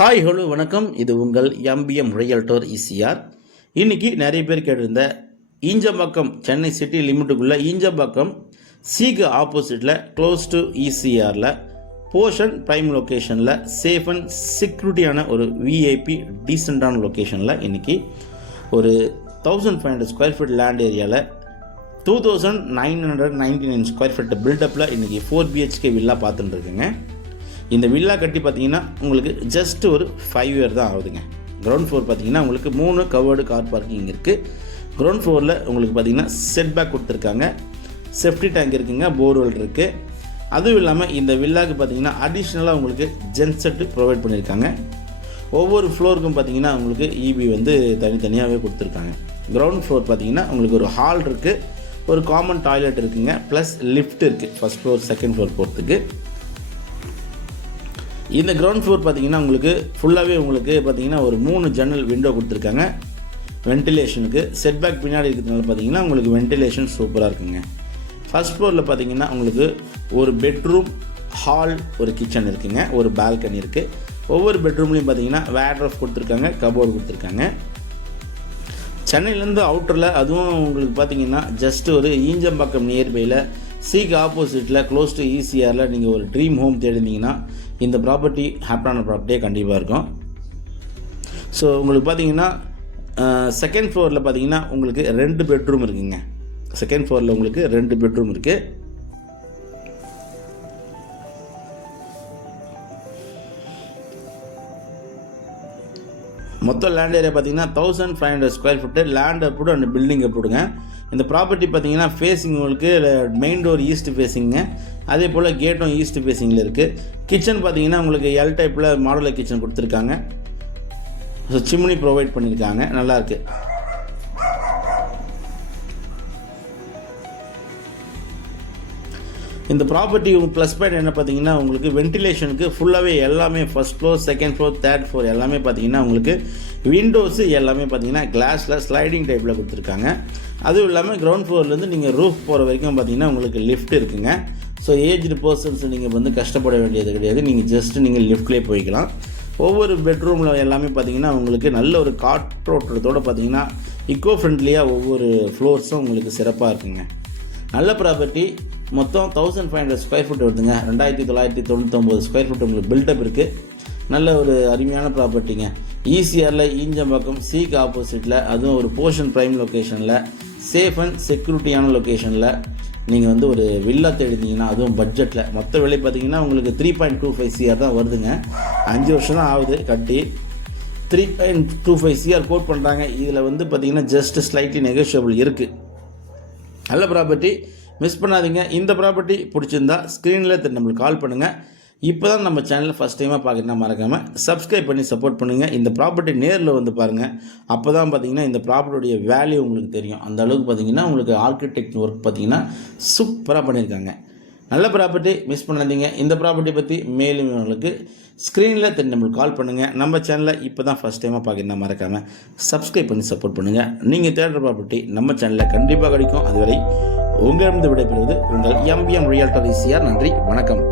Hi hello வணக்கம். இது உங்கள் எம்பிஎம் ரியல்டர் இசிஆர். இன்றைக்கி நிறைய பேர் கேட்டிருந்த ஈஞ்சம்பாக்கம் சென்னை சிட்டி லிமிட்டுக்குள்ளே ஈஞ்சம்பாக்கம் சீக்கு ஆப்போசிட்டில் க்ளோஸ் டு இசிஆரில் போர்ஷன் ப்ரைம் லொக்கேஷனில் சேஃப் அண்ட் செக்யூரிட்டியான ஒரு விஐபி டீசெண்டான லொக்கேஷனில் இன்றைக்கி ஒரு 1500 ஸ்கொயர் ஃபீட் லேண்ட் ஏரியாவில் 2999 ஸ்கொயர் ஃபீட் பில்டப்பில் இன்றைக்கி 4 BHK வில்லா பார்த்துட்டு இருக்குங்க. இந்த வில்லா கட்டி பார்த்தீங்கன்னா உங்களுக்கு ஜஸ்ட் ஒரு 5 இயர் தான் ஆகுதுங்க. கிரவுண்ட் ஃப்ளோர் பார்த்தீங்கன்னா உங்களுக்கு 3 கவர்டு கார் பார்க்கிங் இருக்குது. கிரவுண்ட் ஃப்ளோரில் உங்களுக்கு பார்த்தீங்கன்னா செட் பேக் கொடுத்துருக்காங்க, சேஃப்டி டேங்க் இருக்குங்க, போர்வெல் இருக்குது. அதுவும் இல்லாமல் இந்த வில்லாவுக்கு பார்த்தீங்கன்னா அடிஷ்னலாக உங்களுக்கு ஜென்செட்டு ப்ரொவைட் பண்ணியிருக்காங்க. ஒவ்வொரு ஃப்ளோருக்கும் பார்த்தீங்கன்னா உங்களுக்கு இபி வந்து தனித்தனியாகவே கொடுத்துருக்காங்க. கிரவுண்ட் ஃப்ளோர் பார்த்தீங்கன்னா உங்களுக்கு ஒரு ஹால் இருக்குது, ஒரு காமன் டாய்லெட் இருக்குங்க, ப்ளஸ் லிஃப்ட் இருக்குது ஃபஸ்ட் ஃப்ளோர் செகண்ட் ஃப்ளோர் போகிறதுக்கு. இந்த கிரவுண்ட் ஃப்ளோர் பார்த்தீங்கன்னா உங்களுக்கு ஃபுல்லாகவே உங்களுக்கு பார்த்தீங்கன்னா ஒரு 3 ஜன்னல் விண்டோ கொடுத்துருக்காங்க வென்டிலேஷனுக்கு. செட்பேக் பின்னாடி இருக்கிறதுனால பார்த்தீங்கன்னா உங்களுக்கு வென்டிலேஷன் சூப்பராக இருக்குங்க. ஃபஸ்ட் ஃப்ளோரில் பார்த்தீங்கன்னா உங்களுக்கு ஒரு பெட்ரூம், ஹால், ஒரு கிச்சன் இருக்குங்க, ஒரு பால்கனி இருக்குது. ஒவ்வொரு பெட்ரூம்லேயும் பார்த்தீங்கன்னா வேட்ரூஃப் கொடுத்துருக்காங்க, கபோர்டு கொடுத்துருக்காங்க. சென்னையிலேருந்து அவுட்டரில் அதுவும் உங்களுக்கு பார்த்தீங்கன்னா ஜஸ்ட் ஒரு ஈஞ்சம்பாக்கம் நியர்பையில் சீக்கு ஆப்போசிட்டில் க்ளோஸ் டு இசிஆரில் நீங்கள் ஒரு ட்ரீம் ஹோம் தேடினீங்கன்னா இந்த ப்ராப்பர்ட்டி ஹாப்பியான ப்ராப்பர்ட்டியே கண்டிப்பாக இருக்கும். ஸோ உங்களுக்கு பார்த்தீங்கன்னா செகண்ட் ஃப்ளோரில் பார்த்தீங்கன்னா உங்களுக்கு 2 பெட்ரூம் இருக்குங்க. செகண்ட் ஃப்ளோரில் உங்களுக்கு 2 பெட்ரூம் இருக்குது. மொத்தம் லேண்ட் ஏரியா பார்த்தீங்கன்னா 1500 square feet land approved and building அப்ரூவ்டுங்க. இந்த ப்ராப்பர்ட்டி பார்த்தீங்கன்னா ஃபேஸிங் உங்களுக்கு மெயின் டோர் ஈஸ்ட் ஃபேஸிங்க, அதே போல் கேட்டும் ஈஸ்ட் ஃபேஸிங்கில் இருக்குது. கிச்சன் பார்த்தீங்கன்னா உங்களுக்கு எல் டைப்பில் மாடுலர் கிச்சன் கொடுத்துருக்காங்க. ஸோ சிம்னி ப்ரொவைட் பண்ணியிருக்காங்க, நல்லாயிருக்கு. இந்த ப்ராப்பர்ட்டி ப்ளஸ் பாயிண்ட் என்ன பார்த்தீங்கன்னா உங்களுக்கு வென்டிலேஷனுக்கு ஃபுல்லாகவே எல்லாமே first floor, second floor, third floor எல்லாமே பார்த்தீங்கன்னா உங்களுக்கு விண்டோஸு எல்லாமே பார்த்தீங்கன்னா கிளாஸில் ஸ்லைடிங் டைப்பில் கொடுத்துருக்காங்க. அதுவும் இல்லாமல் கிரவுண்ட் ஃப்ளோர்லேருந்து நீங்கள் ரூஃப் போகிற வரைக்கும் பார்த்தீங்கன்னா உங்களுக்கு லிஃப்ட் இருக்குங்க. ஸோ ஏஜ்டு பர்சன்ஸ் நீங்கள் வந்து கஷ்டப்பட வேண்டியது கிடையாது, நீங்கள் ஜஸ்ட்டு நீங்கள் லிஃப்ட்லேயே போய்க்கலாம். ஒவ்வொரு பெட்ரூமில் எல்லாமே பார்த்தீங்கன்னா உங்களுக்கு நல்ல ஒரு காற்றோட்டத்தோடு பார்த்தீங்கன்னா இக்கோ ஃப்ரெண்ட்லியாக ஒவ்வொரு ஃப்ளோர்ஸும் உங்களுக்கு சிறப்பாக இருக்குங்க. நல்ல ப்ராப்பர்ட்டி. மொத்தம் 1500 ஸ்கொயர் ஃபீட் வருதுங்க. 2999 ஸ்கொயர் ஃபீட் உங்களுக்கு பில்டப் இருக்குது. நல்ல ஒரு அருமையான ப்ராப்பர்ட்டிங்க. இசிஆரில் ஈஞ்சம்பாக்கம் சீக்கு ஆப்போசிட்டில், அதுவும் ஒரு போர்ஷன் ப்ரைம் லொக்கேஷனில், சேஃப் அண்ட் செக்யூரிட்டியான லொக்கேஷனில் நீங்கள் வந்து ஒரு வில்லா தேடினீங்கன்னா அதுவும் பட்ஜெட்டில் மொத்த விலை பார்த்தீங்கன்னா உங்களுக்கு 3.25 CR தான் வருதுங்க. 5 வருஷம் தான் ஆகுது கட்டி. 3.25 CR கோட் பண்ணுறாங்க. இதில் வந்து பார்த்தீங்கன்னா ஜஸ்ட் ஸ்லைட்லி நெகோஷியபிள் இருக்குது. நல்ல ப்ராப்பர்ட்டி, மிஸ் பண்ணாதீங்க. இந்த ப்ராப்பர்ட்டி பிடிச்சிருந்தா ஸ்க்ரீனில் நம்மளுக்கு கால் பண்ணுங்கள். இப்போ தான் நம்ம சேனலில் ஃபஸ்ட் டைமாக பார்க்குறீங்கன்னா மறக்காமல் சப்ஸ்கிரைப் பண்ணி சப்போர்ட் பண்ணுங்கள். இந்த ப்ராப்பர்ட்டி நேரில் வந்து பாருங்கள். அப்போ தான் பார்த்தீங்கன்னா இந்த ப்ராப்பர்ட்டியுடைய வேல்யூ உங்களுக்கு தெரியும். அந்த அளவுக்கு பார்த்தீங்கன்னா உங்களுக்கு ஆர்கிடெக்ட் ஒர்க் பார்த்தீங்கன்னா சூப்பராக பண்ணியிருக்காங்க. நல்ல ப்ராப்பர்ட்டி, மிஸ் பண்ணாதீங்க. இந்த ப்ராப்பர்ட்டி பற்றி மேலும் உங்களுக்கு ஸ்க்ரீனில் நம்மளுக்கு கால் பண்ணுங்கள். நம்ம சேனலில் இப்போ தான் ஃபஸ்ட் டைமாக பார்க்குறீங்கன்னா மறக்காமல் சப்ஸ்கிரைப் பண்ணி சப்போர்ட் பண்ணுங்கள். நீங்கள் தேடுற ப்ராப்பர்ட்டி நம்ம சேனலில் கண்டிப்பாக கிடைக்கும். அதுவரை உங்களிடம் விடைபெறுவது உங்கள் எம்பிஎம் ரியல்டர் இசிஆர். நன்றி, வணக்கம்.